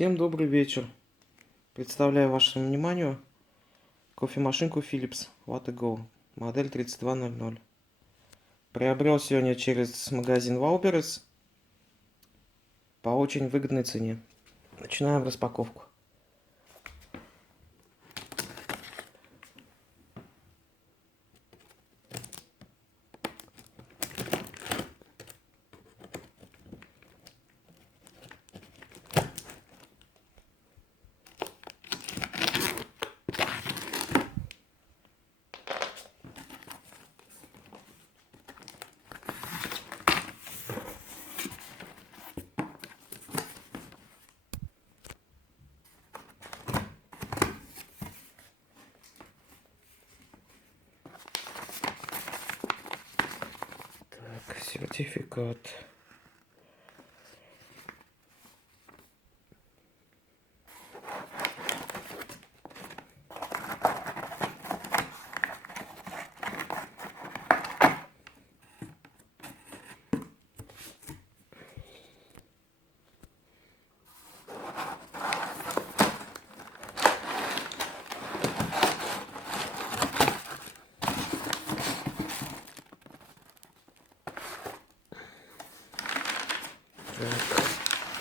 Всем добрый вечер. Представляю вашему вниманию кофемашинку Philips Watt&Go, модель 3200. Приобрел сегодня через магазин Wildberries по очень выгодной цене. Начинаем распаковку. Так, сертификат. Так,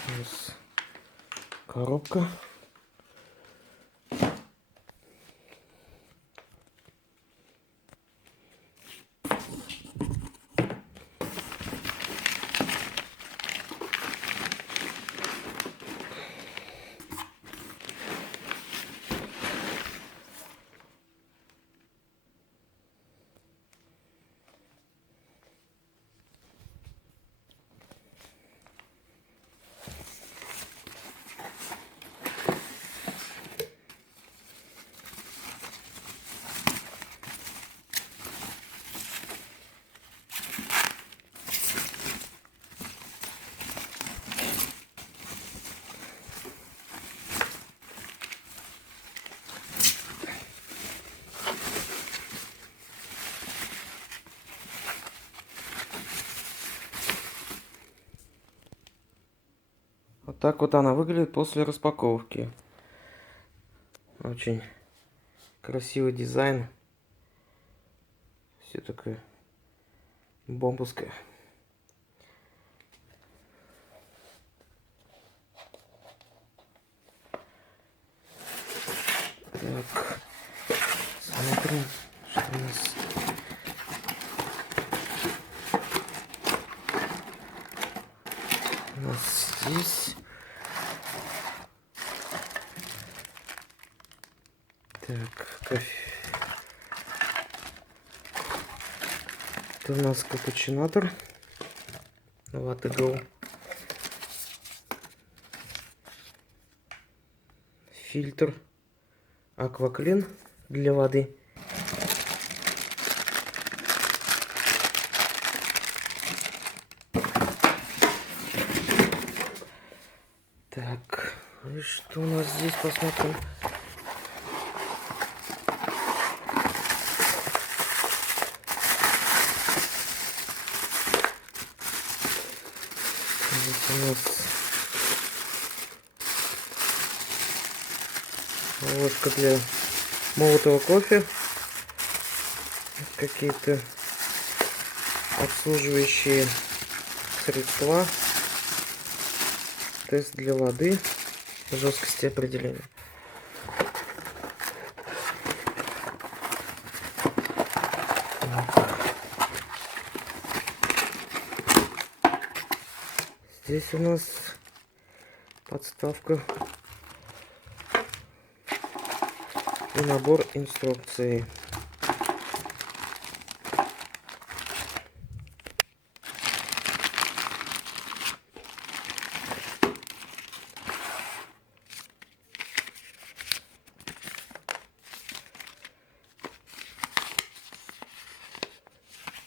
у нас коробка. Вот так вот она выглядит после распаковки. Очень красивый дизайн. Все такое бомбовское. Так, смотрим, что у нас. У нас здесь. Так, кофе. Это у нас капучинатор Watt&Go. Фильтр Акваклин для воды. Так, и что у нас здесь, посмотрим. Здесь у нас ложка для молотого кофе, какие-то обслуживающие средства, тест для воды, жесткости определения. Здесь у нас подставка и набор инструкций.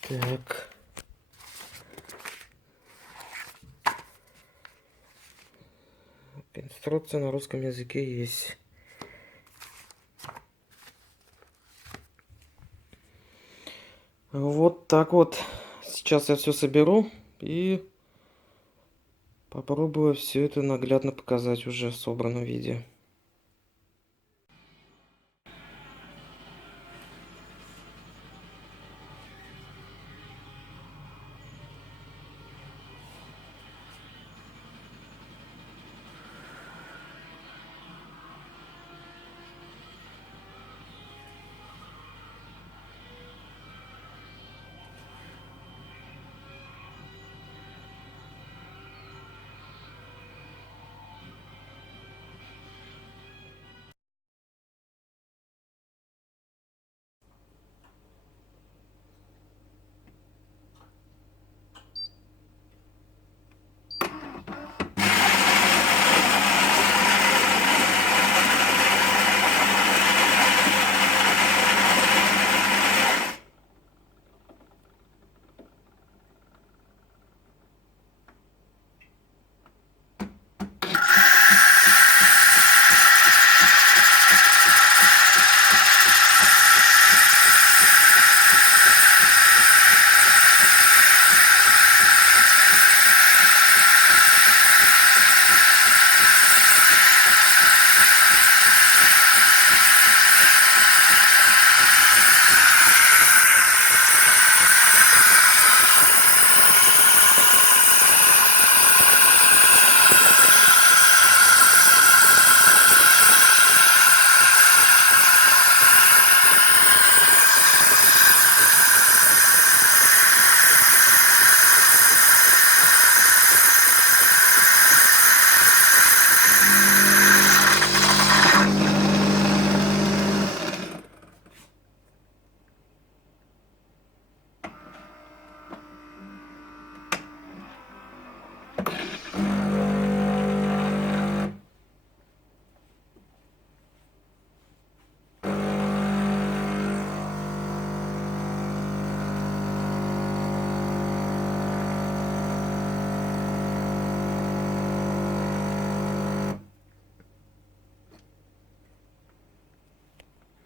Так. Инструкция на русском языке есть. Вот так вот. Сейчас я все соберу и Попробую все это наглядно показать уже в собранном виде.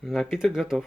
Напиток готов.